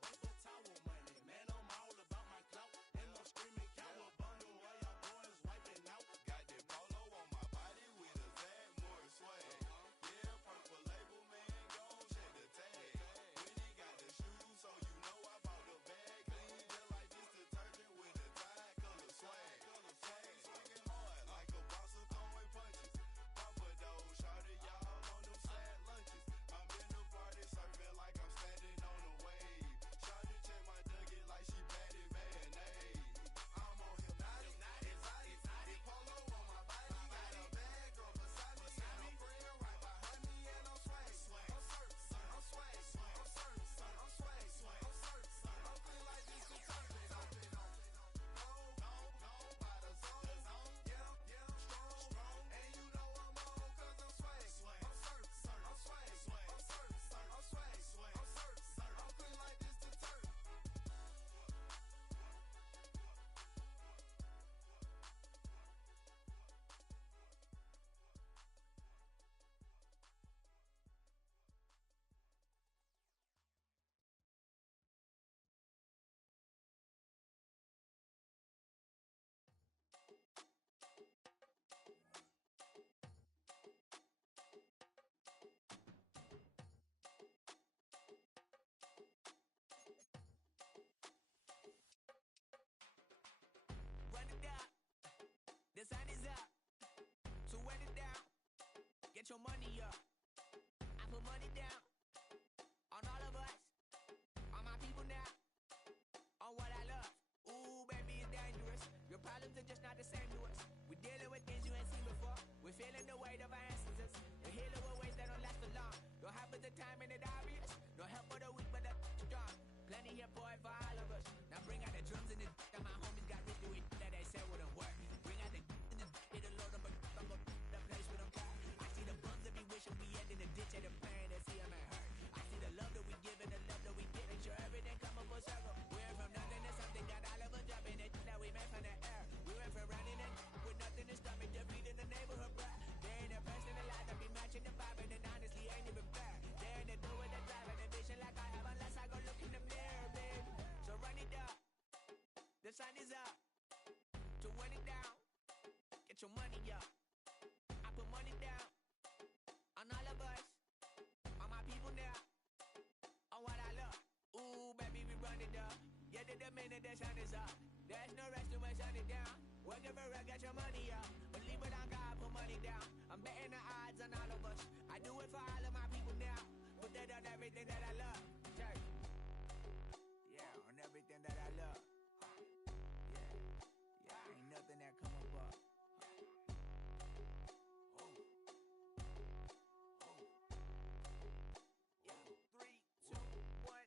Paper towel money, man, I'm all about my clout. And I'm screaming cowabunga while y'all boys wiping out. Got that polo on my body with a tag, more swag. Yeah, purple label, man, gon' check the tag. When he got the shoes, so you know I bought the bag. Clean just like this detergent with a tide color swag. Swinging hard like a boxer throwing punches. Papa though, shawty, y'all on them sad lunches. I'm in the party surfing like I'm standing on a wave. Shawty check my nugget like she batted mayonnaise. I'm on hypnotic, exotic, big polo on my body. Got a bad girl beside me, and a friend right behind me, and I'm swag. I'm surf, I'm swag, I'm surf, I'm swag, I'm surf, I'm clean like this detergent. No, by the zone, yeah, strong, and you know I'm on 'cause I'm swag. I'm surf, I'm swag, I'm surf, I'm swag, I'm surf, I'm clean like this detergent. Run it down. The sun is up. So run it down. Get your money up. I put money down on all of us, on my people now, on what I love. Ooh, baby, it's dangerous. Your problems are just not the same to us. We're dealing with things you ain't seen before. We're feeling the weight of our ancestors. You're healing with ways that don't last for long. Don't happen the time and it obvious. No help for the weak, but the strong. Plenty here for it for all of us. Now bring out the drums and the that my homies got rich doing that they said wouldn't work. Bring out the and the hit a load up a I'm gonna the place with them got. I see the bums that be wishing we end in the ditch at the pain that see them and hurt. I see the love that we give and the love that we Working for real, get your money up. Believe it on God, put money down. I'm betting the odds on all of us. I do it for all of my people now. Put that on everything that I love. Church. Yeah, on everything that I love. Yeah, ain't nothing that come above.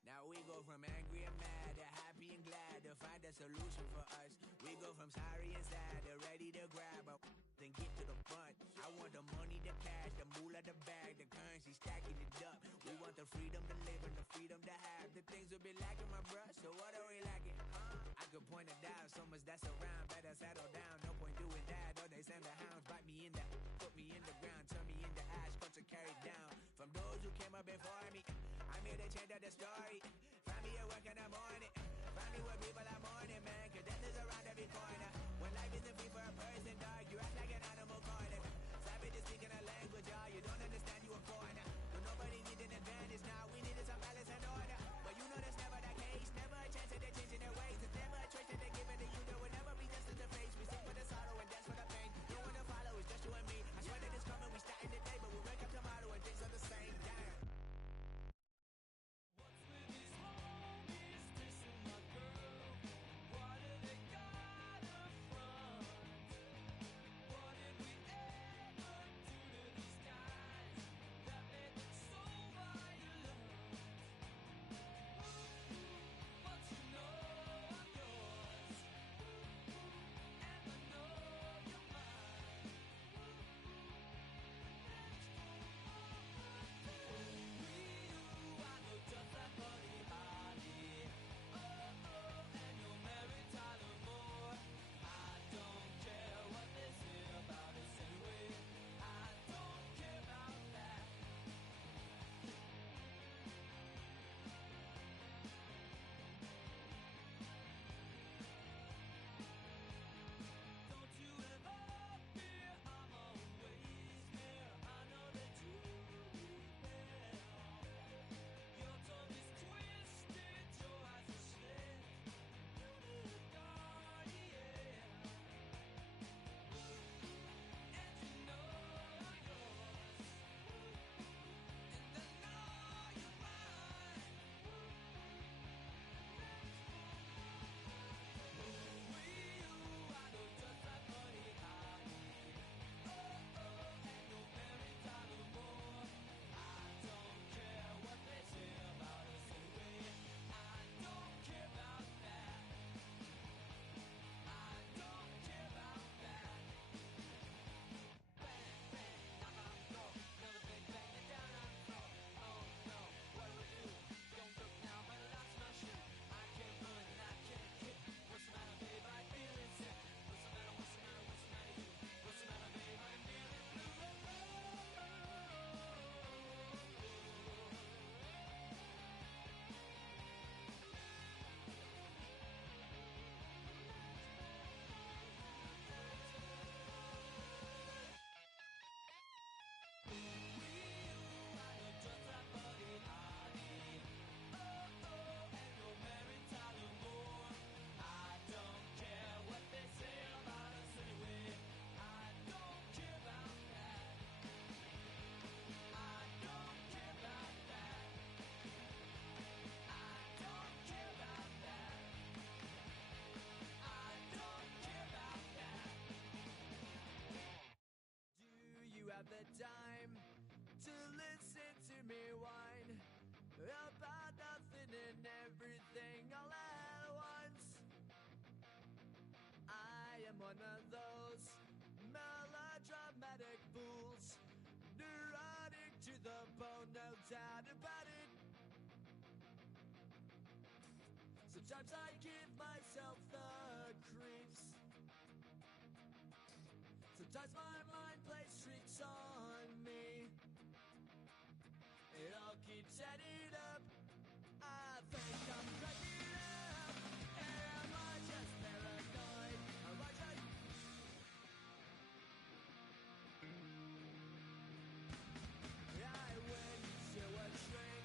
Now we go from angry and mad to happy and glad to find a solution for us. We go from sorry and sad to ready to grab a then get to the front. I want the money, the cash, the moolah, the bag, the currency, stacking it up. We want the freedom to live and the freedom to have the things we be lacking, my bruh. So what are we lacking? I could point it out, so much that's around. Better settle down, no point doing that. Or they send the hounds, bite me in the, put me in the ground, turn me into ash, cut to carry down. From those who came up before me, I'm here to change up the story. Find me at work in the morning, find me where people are mourning, man. Cause death is around every corner. When life isn't free for a person, dog, you act like an animal corner. Savage is speaking a language, y'all, you don't understand, you a foreigner. But nobody needs an advantage now, we needed some balance and order. But you know that's never the case, never a chance that they're changing their ways. It's never a choice that they're giving to you, there will never be justice to face. We sing for the sorrow and dance for the pain. No one to follow, it's just you and me. I swear that it's coming, we starting today, but we'll wake up tomorrow and things are the same. Damn. The time to listen to me whine about nothing and everything all at once. I am one of those melodramatic fools, neurotic to the bone, no doubt about it. Sometimes I give myself the creeps. Sometimes my mind plays tricks on me. It all keeps adding up. I think I'm cracking up. Am I just paranoid? Am I just... I went to a shrink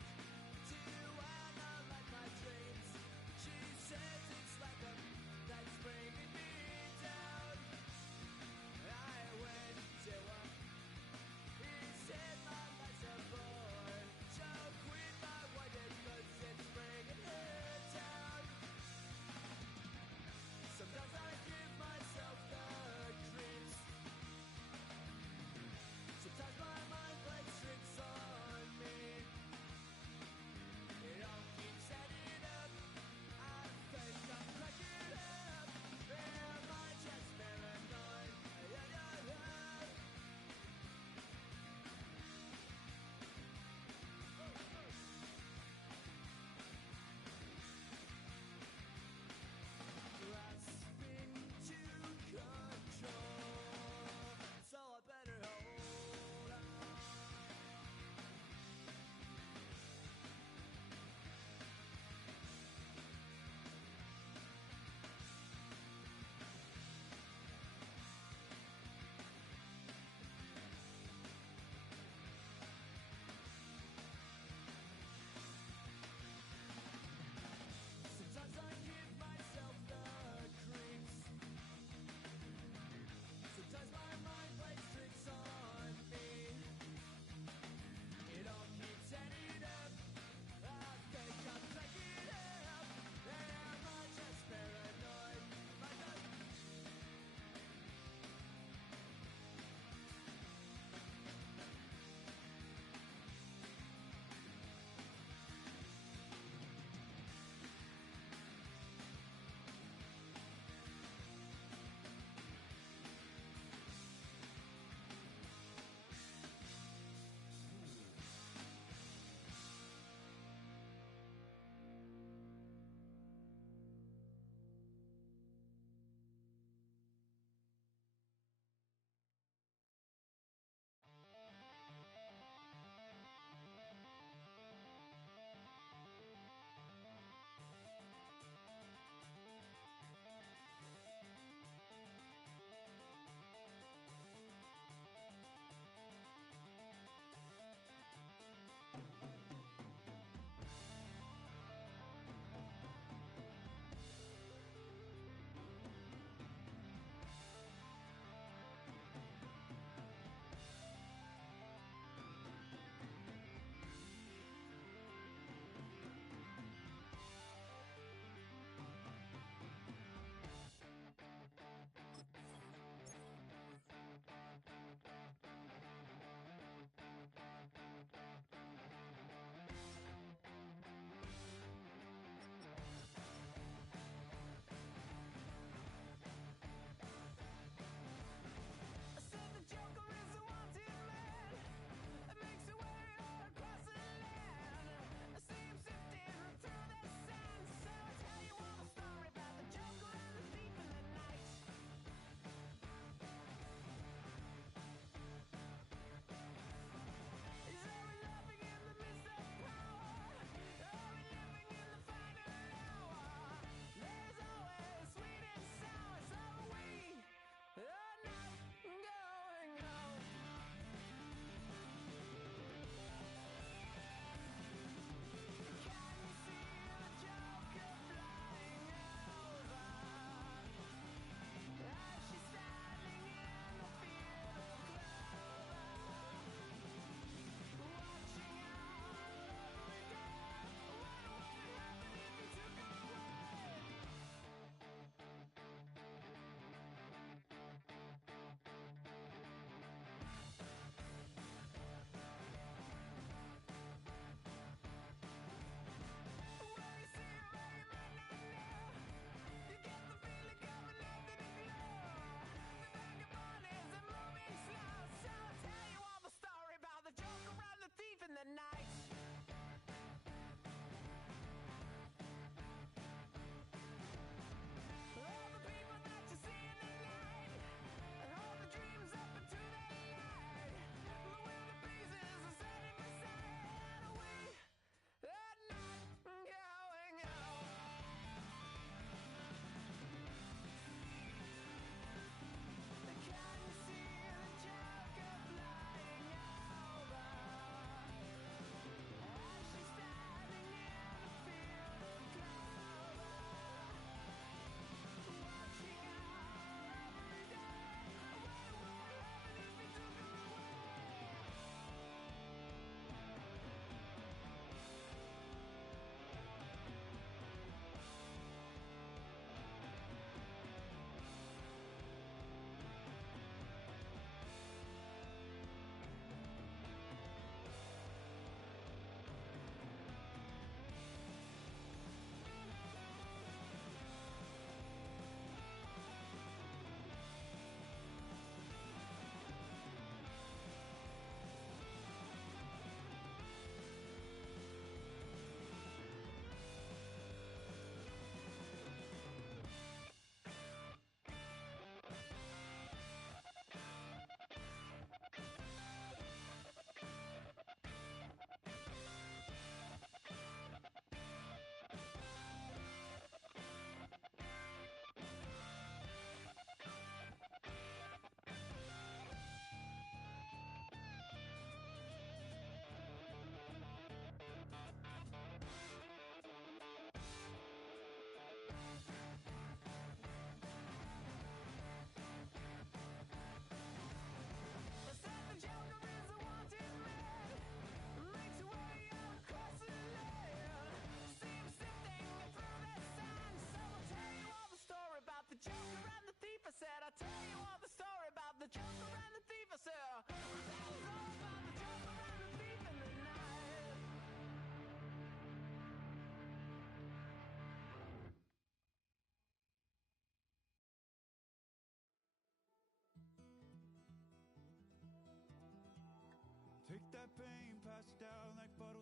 to analyze my dreams. She says it's like a that's bringing me down.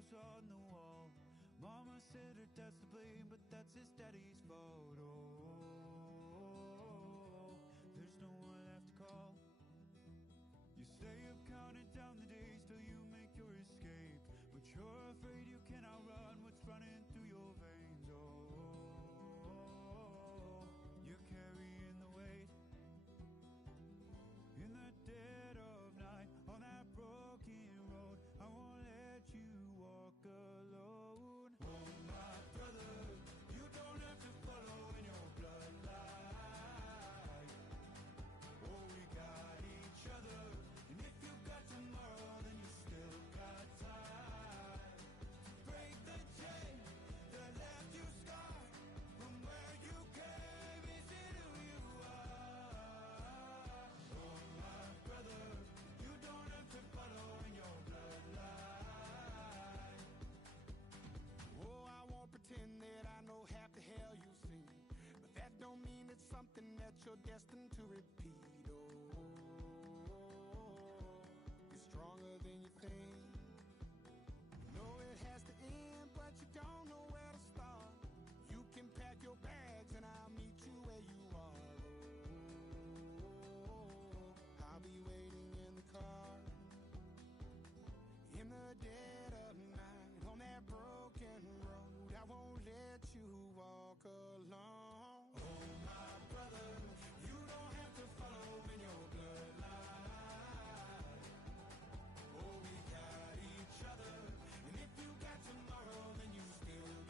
photos on the wall. Mama said her dad's to blame, but that's his daddy's fault. Oh, there's no one left to call. You stay up counting down the days till you make your escape, but you're afraid you can't outrun what's running through your veins. Oh, you're carrying the weight in the dead of night on that broken road. I won't let you walk alone. Oh, my brother, you don't have to follow in your bloodline. Oh, we got each other, and if you got tomorrow, then you still got time to break the chain that left you scarred from where you came into who you are. Oh, my brother, you don't have to follow in your bloodline. Oh, I won't pretend that I know half the hell you've seen, but that don't mean it's something that you're destined to repeat. Oh, you're stronger than you think. You know it has to end, but you don't know where to start. You can pack your bags and I'll meet you where you are. Oh, I'll be waiting in the car in the dead of night on that broken road. I won't let you walk alone. Oh, my brother, you don't have to follow in your bloodline. Oh, we got each other, and if you got tomorrow, then you still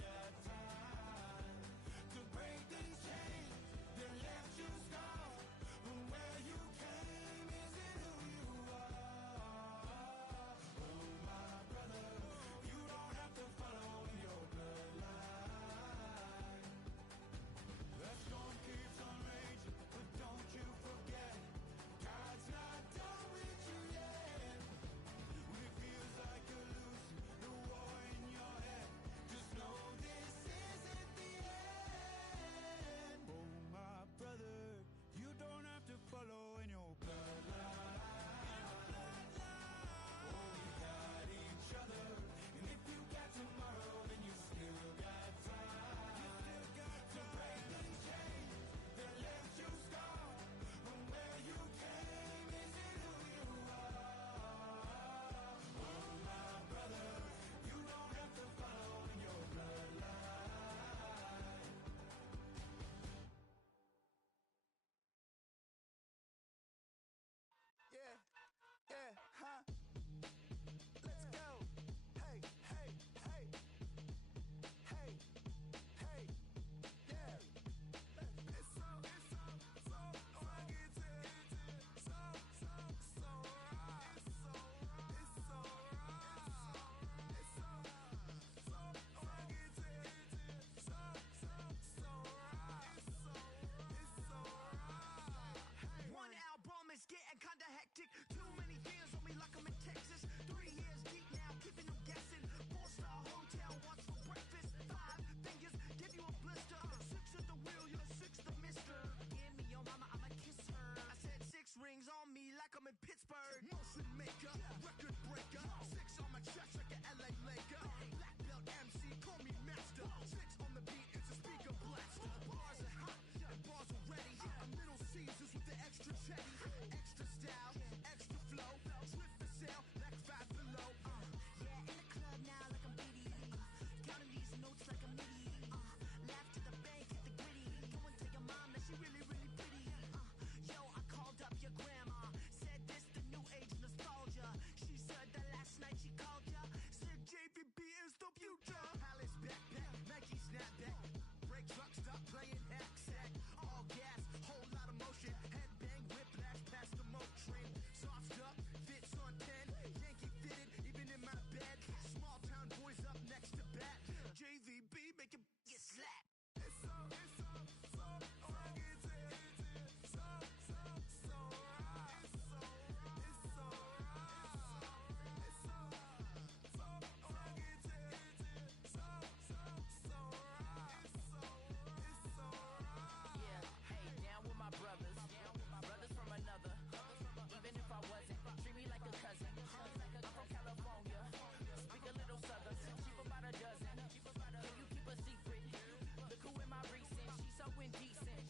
indecent.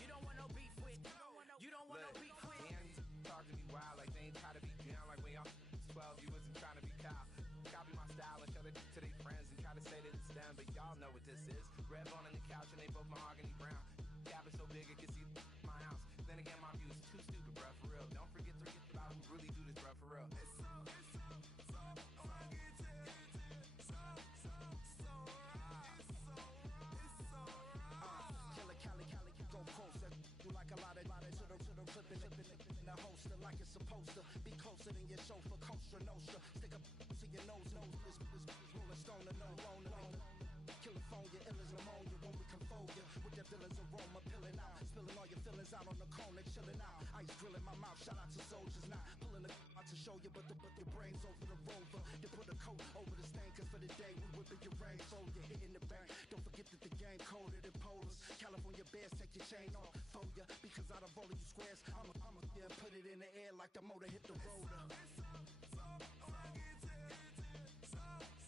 You don't want no beef with. You don't want no beef with. Damn, you talk to me wild like they ain't try to be down. Like when y'all 12, you wasn't trying to be Kyle. Copy my style and show it to their friends and try to say that it's them, but y'all know what this is. Red bone on the couch and they both mahogany brown. Gap is so big it can see my house. Then again, my view is too stupid, bruh, for real. Don't forget about who really do this, bruh, for real. Killer Cali, go closer. You like a lot of to the flipping in the holster like it's supposed to be closer than your chauffeur, Costa Nostra. Stick up to your nose, this rolling stone and no rolling. California, ill as pneumonia when we confold you with that villain's aroma, pilling out, spilling all your feelings out on the corner, chilling out. Ice grilling my mouth, shout out to soldiers, not pulling the out to show you, but your brains over the rover. They put a coat over the stain, cause for the day we whipping your rain, so you're hitting the bank. Don't forget that the game colder than polars. California bears, take your chain off for ya, because out of all of you squares, I'ma yeah, put it in the air like the motor hit the rotor. Zombie Nation. Zombie.